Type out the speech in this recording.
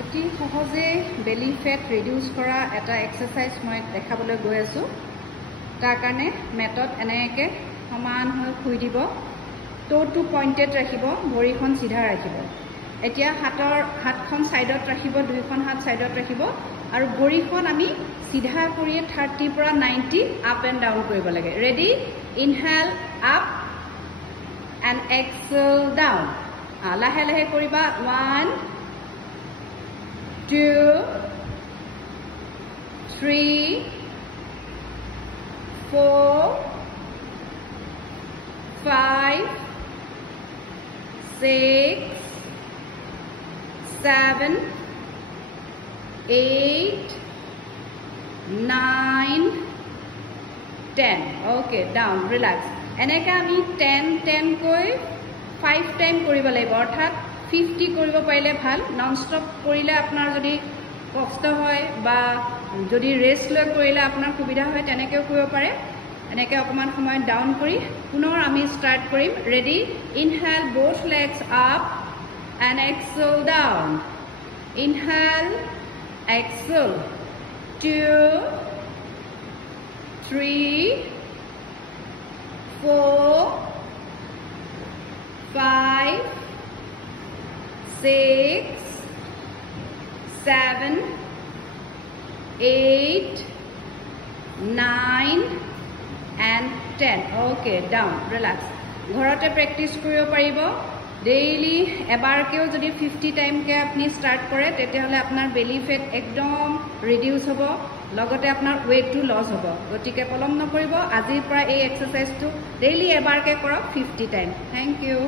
অতি সহজে বেলি ফেট ৰিডিউস কৰা এটা এক্সাৰসাইজ মই দেখাবলৈ গৈ আছো তাৰ কাৰণে মেথড এনেকে সমান হৈ খুই দিব টোটো পইণ্টেড ৰাখিব ভৰিখন সিধা ৰাখিব এতিয়া হাতখন সাইডত ৰাখিব দুইখন হাত সাইডত ৰাখিব আৰু ভৰিখন আমি সিধা কৰি 30 পৰা 90 আপ এণ্ড ডাউন কৰিব লাগে ready inhale up and Excel down লাহে লাহে কৰিবা 1 2 3 4 5 6 7 8 9 10 okay down relax এনেকা আমি 10 কই 5 টাইম কৰিব লাগিব অৰ্থাৎ 50 কৰিব পাৰিলে ভাল নন স্টপ কৰিলে আপোনাৰ যদি কষ্ট হয় বা যদি ৰেষ্ট লৈ কৰিলে আপোনাৰ সুবিধা হয় তেনেকেও কৰিব পাৰে এনেকে অকমান সময় ডাউন কৰি পুনৰ আমি স্টাৰ্ট কৰিম ready inhale both legs up and exhale down inhale exhale 2 3 4 5 6 7 8 9 and 10 okay down relax ঘৰতে প্ৰ্যাকটিস কৰিব পাৰিব ডেইলি এবাৰকেও যদি 50 টাইম কে আপনি স্টাৰ্ট কৰে তেতিয়াহলে আপোনাৰ বেলি ফেট একদম ৰিডিউস হ'ব লগতে আপোনাৰ ওয়েটটো লস হ'ব গতিকে পলম নকৰিব আজিৰ পৰা এই এক্সাৰসাইজটো ডেইলি এবাৰকে কৰক 50 টাইম থ্যাংক ইউ